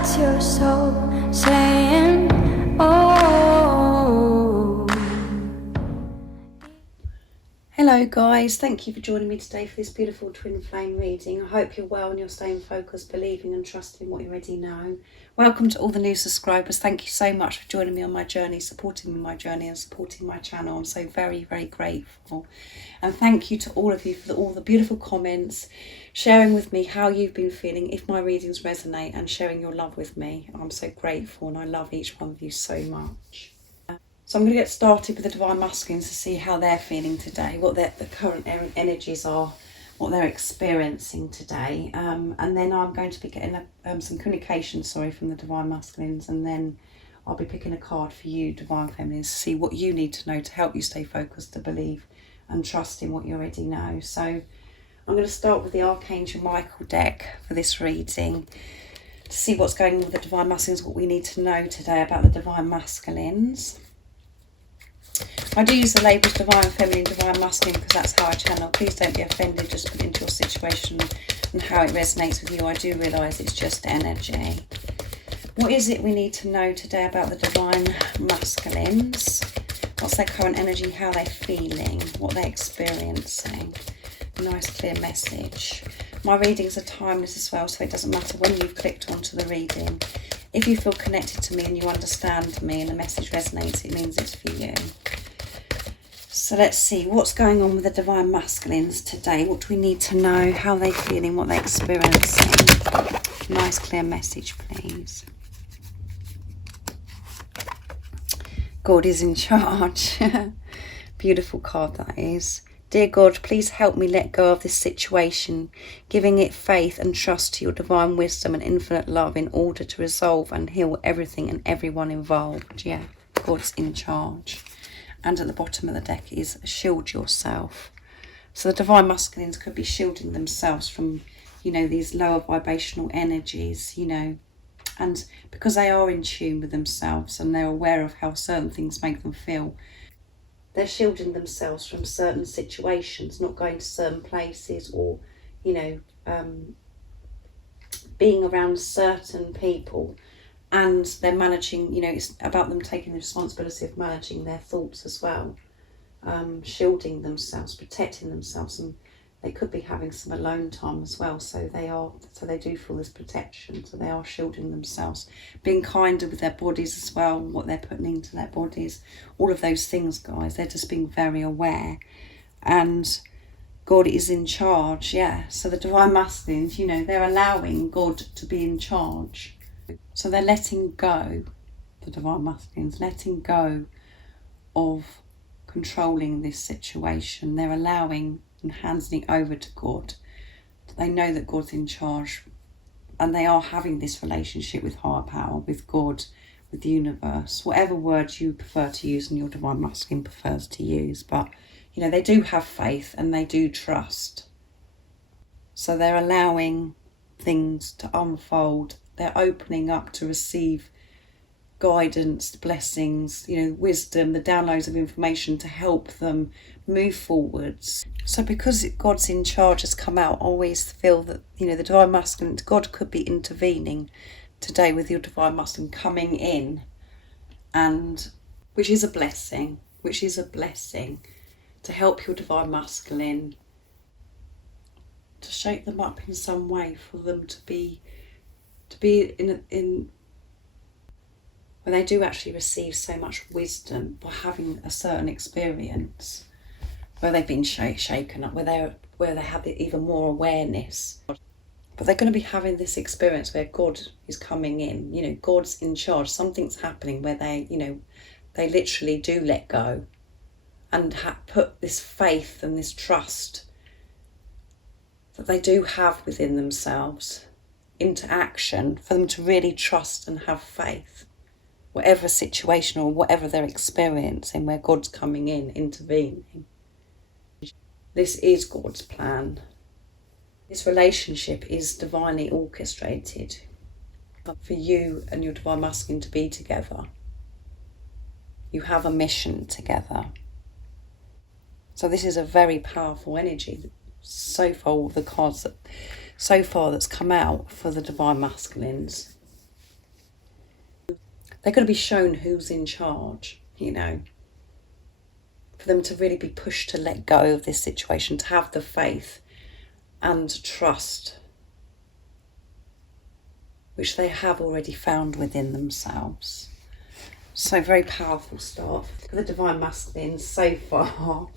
What's your soul saying? Oh. Hello guys, thank you for joining me today for this beautiful twin flame reading. I hope you're well and you're staying focused, believing and trusting what you already know. Welcome to all the new subscribers. Thank you so much for joining me on my journey, supporting me on my journey and supporting my channel. I'm so very, very grateful. And thank you to all of you for all the beautiful comments, sharing with me how you've been feeling, if my readings resonate, and sharing your love with me. I'm so grateful and I love each one of you so much. So I'm going to get started with the Divine Masculines to see how they're feeling today, what the current energies are, what they're experiencing today. And then I'm going to be getting some communication, from the Divine Masculines, and then I'll be picking a card for you, Divine Feminines, to see what you need to know to help you stay focused, to believe and trust in what you already know. So I'm going to start with the Archangel Michael deck for this reading to see what's going on with the Divine Masculines, what we need to know today about the Divine Masculines. I do use the labels Divine Feminine, Divine Masculine because that's how I channel. Please don't be offended, just put into your situation and how it resonates with you. I do realise it's just energy. What is it we need to know today about the Divine Masculines? What's their current energy, how they're feeling, what they're experiencing? Nice clear message. My readings are timeless as well, so it doesn't matter when you've clicked onto the reading. If you feel connected to me and you understand me and the message resonates, it means it's for you. So let's see what's going on with the Divine Masculines today. What do we need to know? How they're feeling, what they're experiencing. Nice clear message, please. God is in charge. Beautiful card that is. Dear God, please help me let go of this situation, giving it faith and trust to your divine wisdom and infinite love in order to resolve and heal everything and everyone involved. Yeah, God's in charge. And at the bottom of the deck is shield yourself. So the Divine Masculines could be shielding themselves from, these lower vibrational energies, and because they are in tune with themselves and they're aware of how certain things make them feel, they're shielding themselves from certain situations, not going to certain places or, being around certain people. And they're managing, it's about them taking the responsibility of managing their thoughts as well, shielding themselves, protecting themselves, and they could be having some alone time as well. So they do feel this protection. So they are shielding themselves, being kinder with their bodies as well, what they're putting into their bodies, all of those things, guys. They're just being very aware, and God is in charge. Yeah. So the Divine Masculines, they're allowing God to be in charge. So they're letting go, the Divine Masculines, letting go of controlling this situation. They're allowing and handing it over to God. They know that God's in charge, and they are having this relationship with higher power, with God, with the universe, whatever words you prefer to use and your Divine Masculine prefers to use. But, they do have faith and they do trust. So they're allowing things to unfold. They're opening up to receive guidance, blessings, wisdom, the downloads of information to help them move forwards. So because God's in charge has come out, I always feel that, the Divine Masculine, God could be intervening today with your Divine Masculine coming in, and which is a blessing to help your Divine Masculine, to shake them up in some way, for them to be in when they do actually receive so much wisdom by having a certain experience where they've been shaken up, where they have even more awareness. But they're going to be having this experience where God is coming in. God's in charge. Something's happening where they literally do let go and put this faith and this trust that they do have within themselves into action, for them to really trust and have faith, whatever situation or whatever they're experiencing, where God's coming in, intervening. This is God's plan. This relationship is divinely orchestrated for you and your Divine Masculine to be together. You have a mission together. So this is a very powerful energy. So far, all the cards so far that's come out for the Divine Masculines. they're going to be shown who's in charge, you know. For them to really be pushed to let go of this situation, to have the faith and trust, which they have already found within themselves. So very powerful stuff. For the Divine Masculine so far,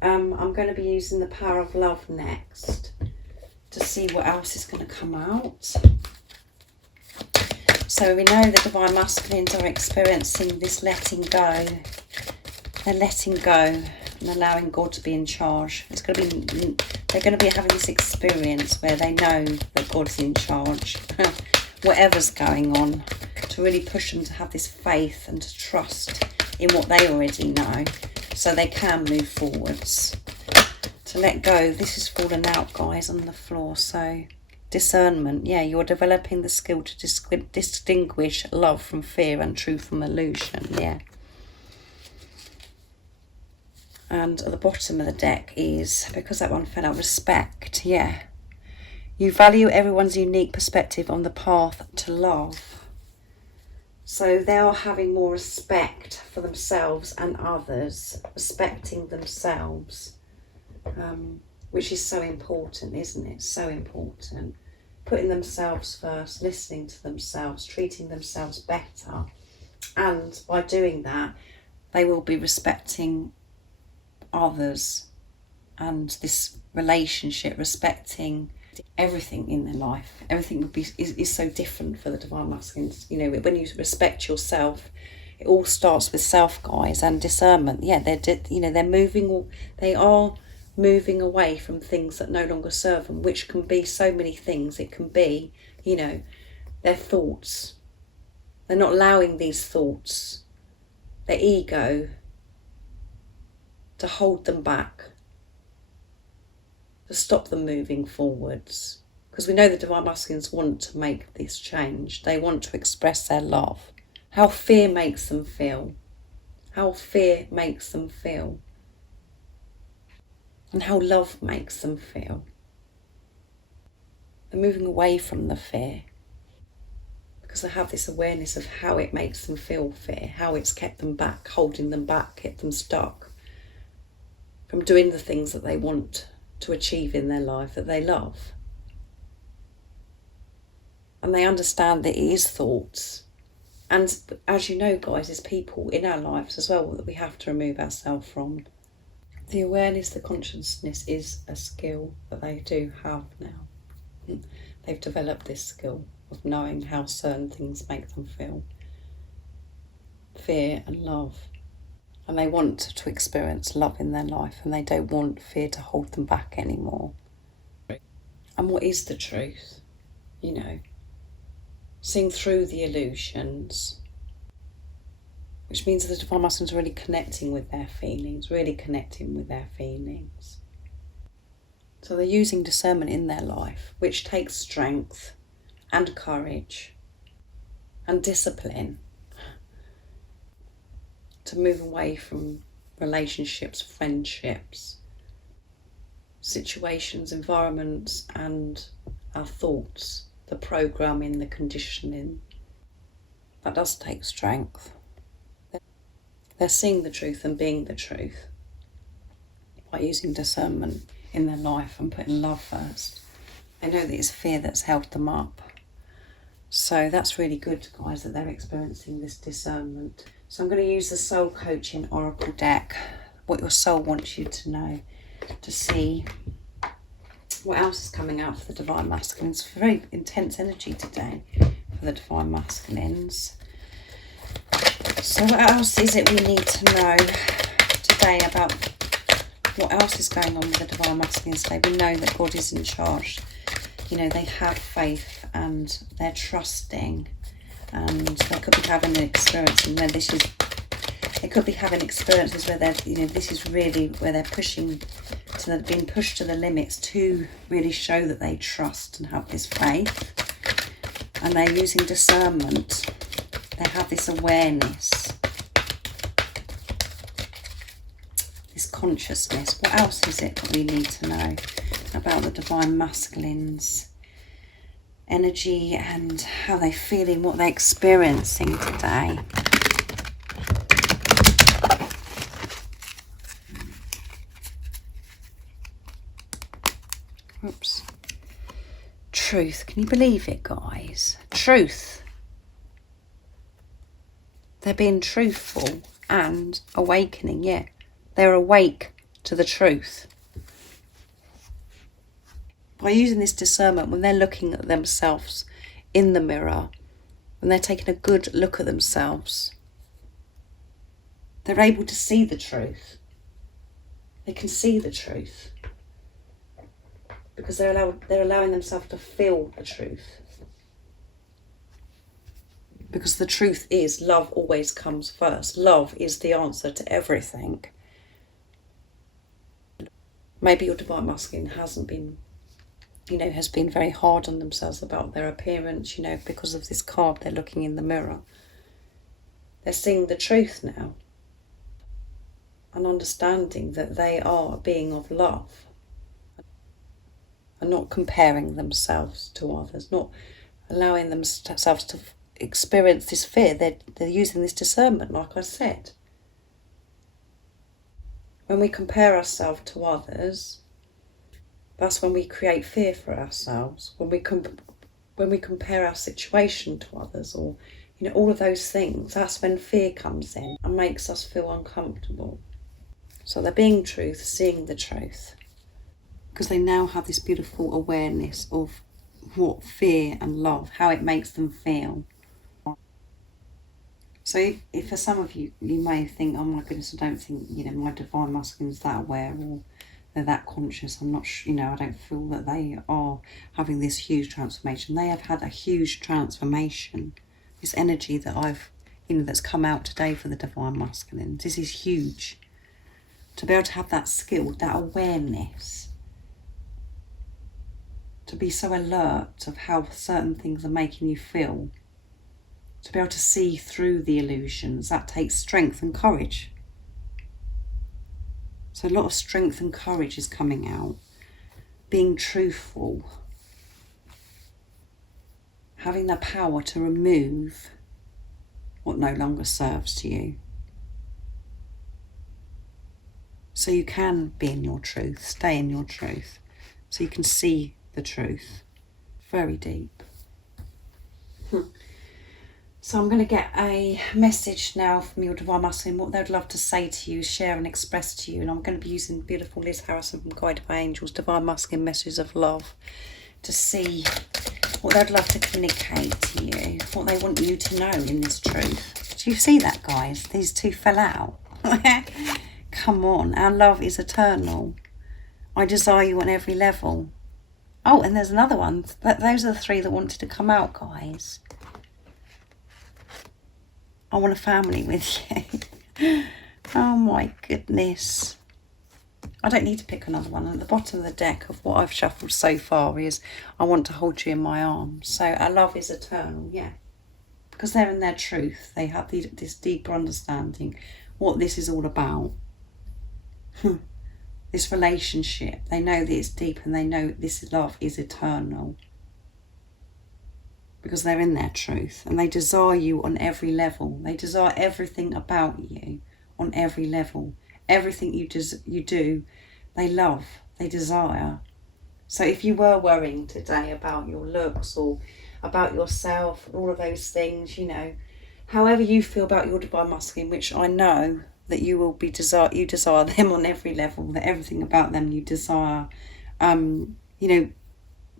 I'm going to be using the power of love next to see what else is going to come out. So we know the Divine Masculines are experiencing this letting go. They're letting go and allowing God to be in charge. They're going to be having this experience where they know that God's in charge, whatever's going on, to really push them to have this faith and to trust in what they already know, so they can move forwards. To let go. This is fallen out, guys, on the floor. So discernment. Yeah, you're developing the skill to distinguish love from fear and truth from illusion. Yeah. And at the bottom of the deck is, because that one fell out, respect. Yeah. You value everyone's unique perspective on the path to love. So they are having more respect for themselves and others, respecting themselves, which is so important, isn't it? So important. Putting themselves first, listening to themselves, treating themselves better. And by doing that, they will be respecting others and this relationship, respecting everything in their life. Everything would be is so different for the Divine Masculines. You know, when you respect yourself, it all starts with self, guys, and discernment. Yeah, they are moving away from things that no longer serve them, which can be so many things. It can be, you know, their thoughts. They're not allowing these thoughts, their ego, to hold them back, to stop them moving forwards. Because we know the Divine Masculines want to make this change. They want to express their love. How fear makes them feel. How fear makes them feel. And how love makes them feel. They're moving away from the fear, because they have this awareness of how it makes them feel, fear, how it's kept them back, holding them back, kept them stuck from doing the things that they want to achieve in their life, that they love. And they understand that it is thoughts. And as you know, guys, there's people in our lives as well that we have to remove ourselves from. The awareness, the consciousness is a skill that they do have now. They've developed this skill of knowing how certain things make them feel. Fear and love. And they want to experience love in their life, and they don't want fear to hold them back anymore. And what is the truth? You know, seeing through the illusions, which means that the Divine Masculines are really connecting with their feelings, So they're using discernment in their life, which takes strength and courage and discipline to move away from relationships, friendships, situations, environments, and our thoughts, the programming, the conditioning. That does take strength. They're seeing the truth and being the truth by using discernment in their life and putting love first. They know that it's fear that's held them up. So that's really good, guys, that they're experiencing this discernment. So I'm going to use the Soul Coaching Oracle deck, what your soul wants you to know, to see what else is coming out for the Divine Masculines. Very intense energy today for the Divine Masculines. So what else is it we need to know today about what else is going on with the Divine Masculines today? We know that God is in charge. You know, they have faith and they're trusting, and they could be having an experience where they could be having experiences where they're, you know, this is really where they're being pushed to the limits to really show that they trust and have this faith. And they're using discernment. They have this awareness, this consciousness. What else is it that we need to know about the Divine Masculines? energy and how they're feeling, what they're experiencing today. Oops. Truth. Can you believe it, guys? Truth. They're being truthful and awakening, yeah. They're awake to the truth. By using this discernment, when they're looking at themselves in the mirror, when they're taking a good look at themselves, they're able to see the truth. They can see the truth. Because they're allowing themselves to feel the truth. Because the truth is, love always comes first. Love is the answer to everything. Maybe your divine masculine hasn't been, has been very hard on themselves about their appearance, because of this card. They're looking in the mirror. They're seeing the truth now. And understanding that they are a being of love. And not comparing themselves to others. Not allowing themselves to experience this fear. They're using this discernment, like I said. When we compare ourselves to others, that's when we create fear for ourselves. When we compare our situation to others, or all of those things, that's when fear comes in and makes us feel uncomfortable. So they're being truth, seeing the truth, because they now have this beautiful awareness of what fear and love, how it makes them feel. So if for some of you, you may think, oh my goodness, I don't think, my divine masculine is that aware, or they're that conscious. I'm not, I don't feel that they are having this huge transformation. They have had a huge transformation. This energy that I've, that's come out today for the divine masculine, this is huge. To be able to have that skill, that awareness, to be so alert of how certain things are making you feel, to be able to see through the illusions, that takes strength and courage. So a lot of strength and courage is coming out. Being truthful. Having the power to remove what no longer serves to you. So you can be in your truth, stay in your truth. So you can see the truth. Very deep. So I'm going to get a message now from your divine masculine, what they'd love to say to you, share and express to you. And I'm going to be using beautiful Liz Harrison from Guided by Angels, divine masculine messages of love, to see what they'd love to communicate to you, what they want you to know in this truth. Do you see that, guys? These two fell out. Come on, our love is eternal. I desire you on every level. Oh, and there's another one. Those are the three that wanted to come out, guys. I want a family with you. Oh my goodness. I don't need to pick another one. At the bottom of the deck of what I've shuffled so far is, I want to hold you in my arms. So our love is eternal, yeah. Because they're in their truth. They have this deeper understanding what this is all about. This relationship. They know that it's deep, and they know this love is eternal. Because they're in their truth, and they desire you on every level. They desire everything about you on every level. Everything you do, they love, they desire. So if you were worrying today about your looks or about yourself, all of those things, however you feel about your divine masculine, which I know that you desire them on every level, that everything about them you desire,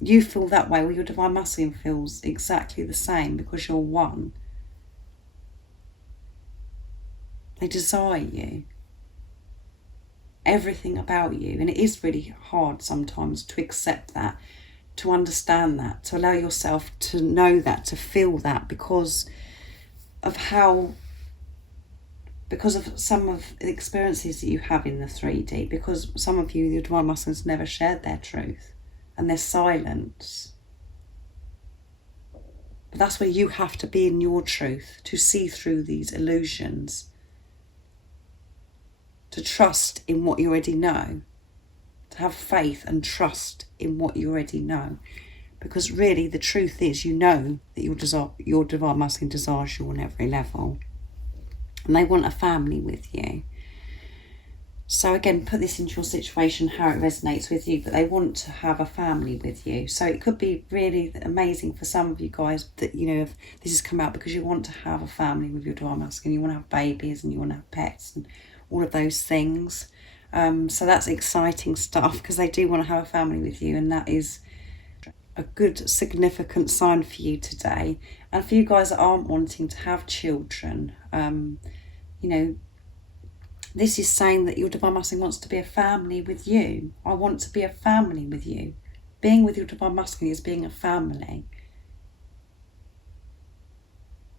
you feel that way, well, your divine masculine feels exactly the same, because you're one. They desire you. Everything about you. And it is really hard sometimes to accept that, to understand that, to allow yourself to know that, to feel that, because of some of the experiences that you have in the 3D, because some of you, your divine masculines, never shared their truth. And their silence. But that's where you have to be in your truth, to see through these illusions, to trust in what you already know, to have faith and trust in what you already know, Because really the truth is, you know that your divine masculine desires you on every level. And they want a family with you. So again, put this into your situation, how it resonates with you, but they want to have a family with you. So it could be really amazing for some of you guys that, you know, if this has come out because you want to have a family with your divine masculine, you want to have babies and you want to have pets and all of those things. So that's exciting stuff, because they do want to have a family with you, and that is a good significant sign for you today. And for you guys that aren't wanting to have children, you know, this is saying that your divine masculine wants to be a family with you. I want to be a family with you. Being with your divine masculine is being a family.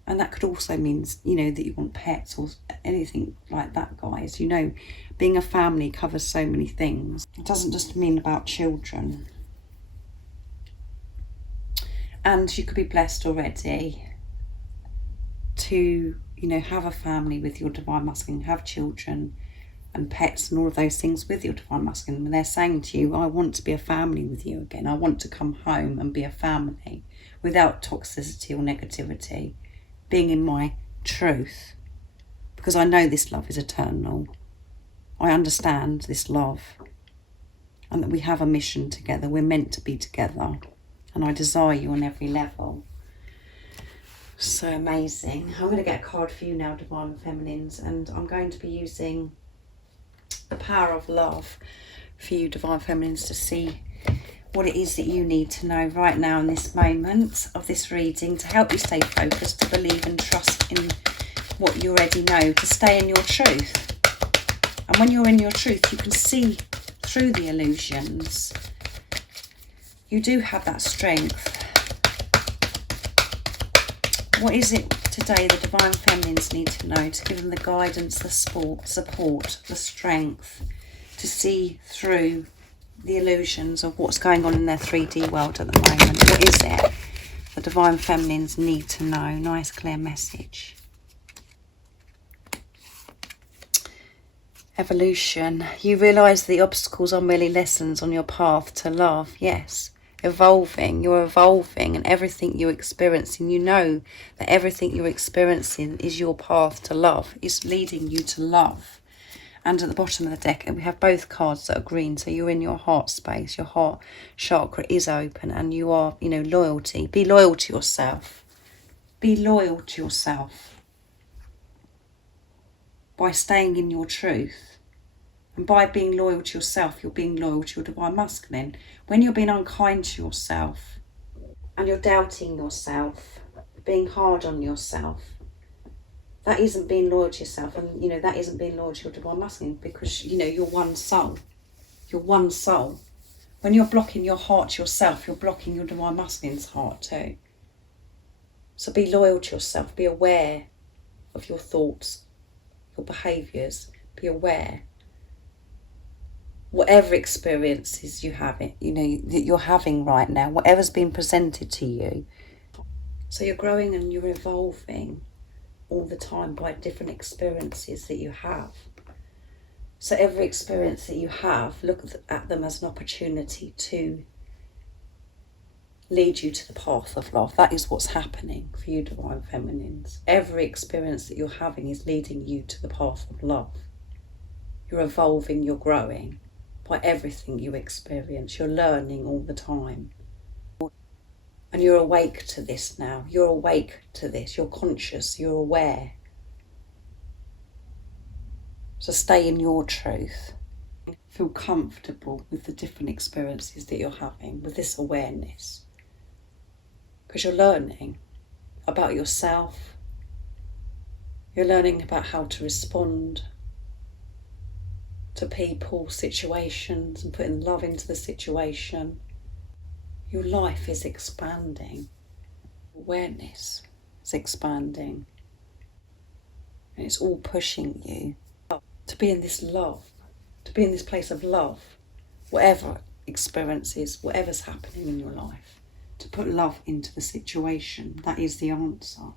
And that could also mean, you know, that you want pets or anything like that, guys. You know, being a family covers so many things. It doesn't just mean about children. And you could be blessed already to, you know, have a family with your divine masculine, have children and pets and all of those things with your divine masculine. And they're saying to you, I want to be a family with you again. I want to come home and be a family without toxicity or negativity, being in my truth, because I know this love is eternal. I understand this love, and that we have a mission together. We're meant to be together, and I desire you on every level. So amazing. I'm going to get a card for you now, Divine Feminines, and I'm going to be using the power of love for you, Divine Feminines, to see what it is that you need to know right now in this moment of this reading, to help you stay focused, to believe and trust in what you already know, to stay in your truth. And when you're in your truth, you can see through the illusions. You do have that strength. What is it today the Divine Feminines need to know to give them the guidance, the support, the strength to see through the illusions of what's going on in their 3D world at the moment? What is it the Divine Feminines need to know? Nice clear message. Evolution. You realise the obstacles are merely lessons on your path to love. Yes. Evolving. You're evolving, and everything you're experiencing, you know that everything you're experiencing is your path to love. It's leading you to love. And at the bottom of the deck, and we have both cards that are green, so you're in your heart space. Your heart chakra is open, and you are, you know, loyalty. Be loyal to yourself. Be loyal to yourself by staying in your truth. And by being loyal to yourself, you're being loyal to your divine masculine. When you're being unkind to yourself and you're doubting yourself, being hard on yourself, that isn't being loyal to yourself. And, you know, that isn't being loyal to your divine masculine, because, you know, you're one soul. You're one soul. When you're blocking your heart to yourself, you're blocking your divine masculine's heart too. So be loyal to yourself. Be aware of your thoughts, your behaviours. Be aware. Whatever experiences you have, you know, that you're having right now, whatever's been presented to you. So you're growing and you're evolving all the time by different experiences that you have. So every experience that you have, look at them as an opportunity to lead you to the path of love. That is what's happening for you, Divine Feminines. Every experience that you're having is leading you to the path of love. You're evolving, you're growing by everything you experience. You're learning all the time. And you're awake to this now. You're awake to this. You're conscious. You're aware. So stay in your truth. Feel comfortable with the different experiences that you're having, with this awareness. Because you're learning about yourself. You're learning about how to respond to people, situations, and putting love into the situation. Your life is expanding. Awareness is expanding. And it's all pushing you to be in this love, to be in this place of love, whatever experiences, whatever's happening in your life, to put love into the situation. That is the answer.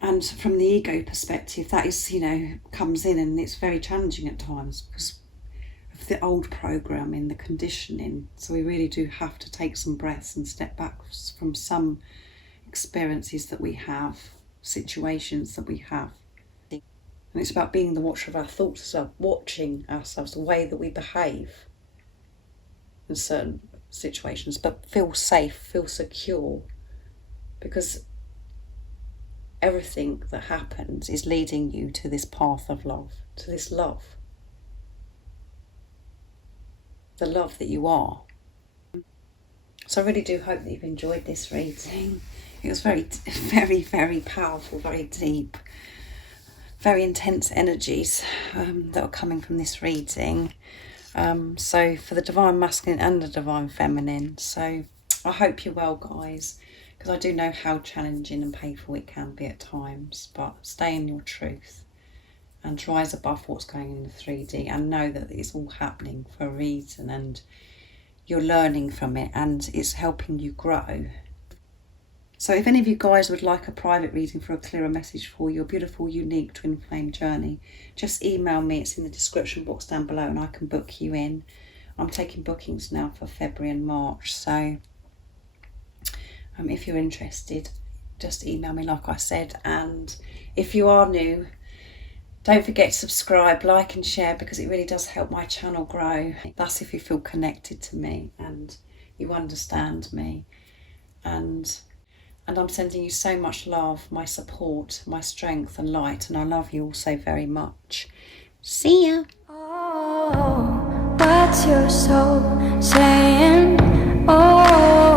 And from the ego perspective, that is, you know, comes in, and it's very challenging at times, because of the old programming, the conditioning. So we really do have to take some breaths and step back from some experiences that we have, situations that we have. And it's about being the watcher of our thoughts as well, watching ourselves, the way that we behave in certain situations, but feel safe, feel secure, because everything that happens is leading you to this path of love, to this love. The love that you are. So I really do hope that you've enjoyed this reading. It was very, very, very powerful, very deep, very intense energies that are coming from this reading. So for the Divine Masculine and the Divine Feminine. So I hope you're well, guys, because I do know how challenging and painful it can be at times, but stay in your truth and rise above what's going on in the 3D, and know that it's all happening for a reason, and you're learning from it, and it's helping you grow. So if any of you guys would like a private reading for a clearer message for your beautiful, unique twin flame journey, just email me. It's in the description box down below, and I can book you in. I'm taking bookings now for February and March, so if you're interested, just email me like I said. And if you are new, don't forget to subscribe, like and share, because it really does help my channel grow. That's if you feel connected to me and you understand me. And I'm sending you so much love, my support, my strength and light, and I love you all so very much. See ya. Oh, what's your soul saying? Oh.